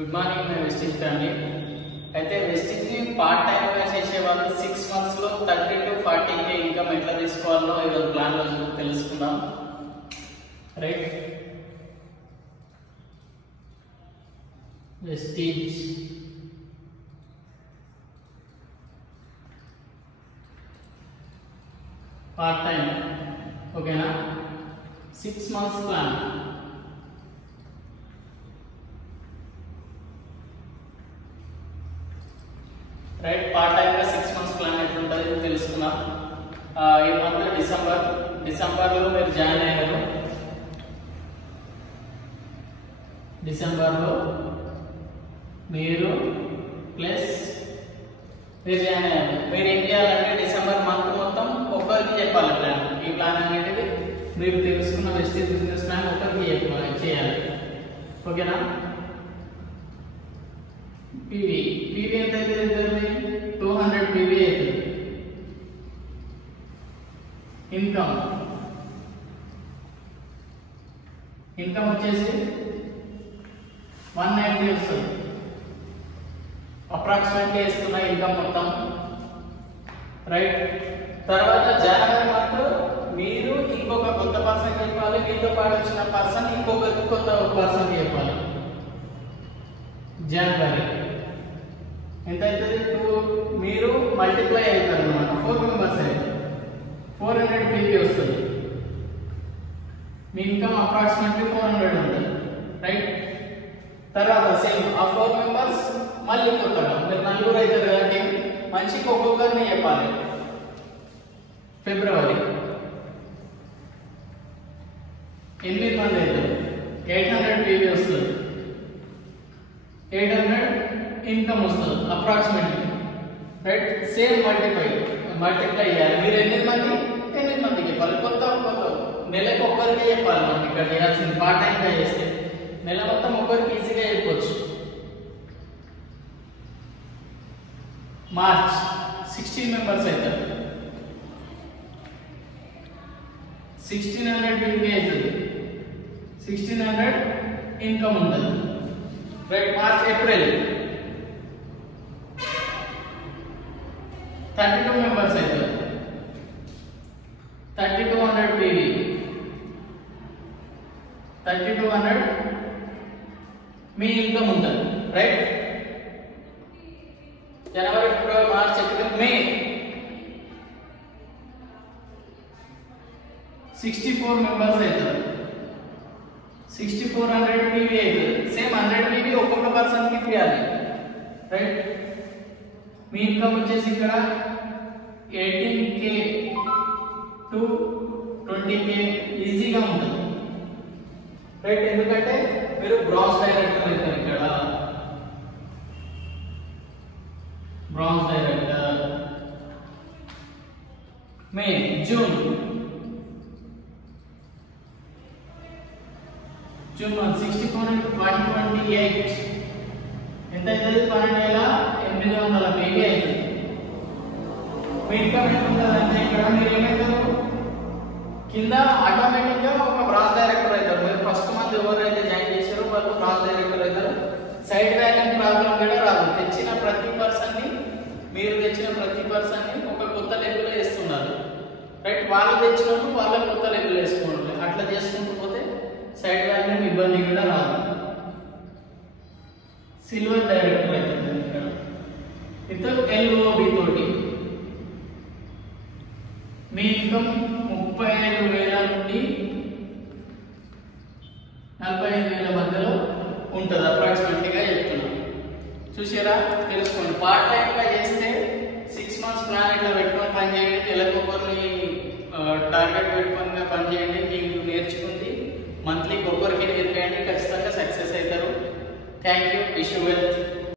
Good morning my Vestige family. అయితే Vestige ని part time గా చేసే వాళ్ళు 6 months లో 30 to 40K ఇన్కమ్ ఎట్లా తీసుకోవాలో ఈరోజు ప్లాన్ లో తెలుసుకుందాం. రైట్, వెస్టిజ్ పార్ట్ టైం, ఓకేనా? 6 months plan. Right, part time గా 6 months ప్లాన్ ఎట్లుంటుంది తెలుసుకున్నాం. ఈ మంత్ డిసెంబర్లో మీరు జాయిన్ అయ్యారు. డిసెంబర్లో మీరు జాయిన్ అయ్యారు. మీరు ఏం చేయాలంటే డిసెంబర్ మంత్ మొత్తం ఒక్కరికి చెప్పాలి ప్లాన్. ఈ ప్లాన్ అనేది మీరు తెలుసుకున్న వెస్టిజ్ బిజినెస్ ప్లాన్ ఒక్కరికి చేయాలి, ఓకేనా? పీవీ ఎంత అయితే 200 పీవీ అవుతుంది. ఇన్కమ్ వచ్చేసి 190 వస్తుంది. అప్రాక్సిమేట్గా ఇస్తున్న ఇన్కమ్ మొత్తం. రైట్, తర్వాత జనవరి మంత్ మీరు ఇంకొక కొత్త పర్సన్ చెప్పాలి, మీతో పాటు వచ్చిన పర్సన్ ఇంకొక కొత్త పర్సన్ చెప్పాలి. జనవరి ఎంత అవుతుంది? మీరు మల్టిప్లై అవుతారు అన్నమాట. 4 members అయితే 400 పీవీ వస్తుంది. మీ ఇన్కమ్ అప్రాక్సిమేట్లీ 400 ఉంటుంది. రైట్, తర్వాత సేమ్ ఆ 4 members మళ్ళీ కొత్తగా మీరు నలుగురు అవుతారు కాబట్టి మంచికి ఒక్కొక్కరిని చెప్పాలి. ఫిబ్రవరి 8 మంది అవుతారు. 800 పీవీ వస్తుంది. 800 ఇన్కమ్ వస్తుంది అప్రాక్సిమేట్లీ. రైట్, సేమ్ మల్టిప్లై చేయాలి. మీరు 8 మందికి చెప్పాలి. కొత్త నెలకు ఒక్కరికే చెప్పాలి. మనకి ఇక్కడ చేయాల్సింది పార్ట్ టైం గా చేస్తే నెల మొత్తం ఒక్కరికి ఈజీగా చెప్పవచ్చు. మార్చ్ 16 members అవుతారు. 1600 పీవీ అవుతుంది. 1600 ఇన్కమ్ ఉంటుంది. రైట్, మార్చ్ ఏప్రిల్ 32 members అవుతారు. 3200 పీవీ. 3200 మీ ఇన్కమ్ ఉంటుంది. రైట్, జనవరి, ఫిబ్రవరి, మార్చ్, ఏప్రిల్, మే 64 members అవుతారు. 6400 పీవీ అవుతుంది. సేమ్ 100 పీవీ ఒక్కొక్క పర్సన్కి ఇవ్వాలి. రైట్, మీ ఇన్కమ్ వచ్చేసి ఇక్కడ 18K to 20K ఈజీగా ఉంటుంది. రైట్, ఎందుకంటే మీరు బ్రాంజ్ డైరెక్టర్ అవుతారు. ఇక్కడ బ్రాంజ్ డైరెక్టర్. మే, జూన్ మంత్ 64 into 128 ఎంత అవుతుంది? 12,800 పీవీ అవుతుంది. మీ ఇన్కమ్ ఎంత ఉంటుంది అంటే ఇక్కడ మీరు ఏమవుతారు? కింద ఆటోమేటిక్ గా ఒక బ్రాంచ్ డైరెక్టర్ అవుతారు. మీరు ఫస్ట్ మంత్ ఎవరైతే జాయిన్ చేశారో వాళ్ళు బ్రాంచ్ డైరెక్టర్ అవుతారు. సైడ్ వ్యాలింగ్ ప్రాబ్లం కూడా రాదు. మీరు తెచ్చిన ప్రతి పర్సన్ ని ఒక కొత్త లెవెల్ వేస్తున్నారు. రైట్, వాళ్ళు తెచ్చినప్పుడు వాళ్ళ కొత్త లెవెల్ వేసుకోండి. అట్లా చేసుకుంటూ పోతే సైడ్ వ్యాలింగ్ ఇబ్బంది కూడా రాదు. సిల్వర్ డైరెక్టర్ అవుతుంది. ఇక్కడ ఇతను LOB తోటి మీ ఇన్కమ్ 35,000 నుండి 45,000 మధ్యలో ఉంటుంది అప్రాక్సిమేట్లీగా చెప్తున్నాను. చూసారా, తెలుసుకోండి. పార్ట్ టైం గా చేస్తే 6 months ప్లాన్ ఇట్లా పెట్టుకొని పని చేయండి. నెలకు ఒకరిని టార్గెట్ పెట్టుకొని పని చేయండి. మీకు నేర్చుకుంది మంత్లీకి ఒక్కరికి నేర్పేయండి. ఖచ్చితంగా సక్సెస్ అవుతారు. Thank you. Wish you wealth.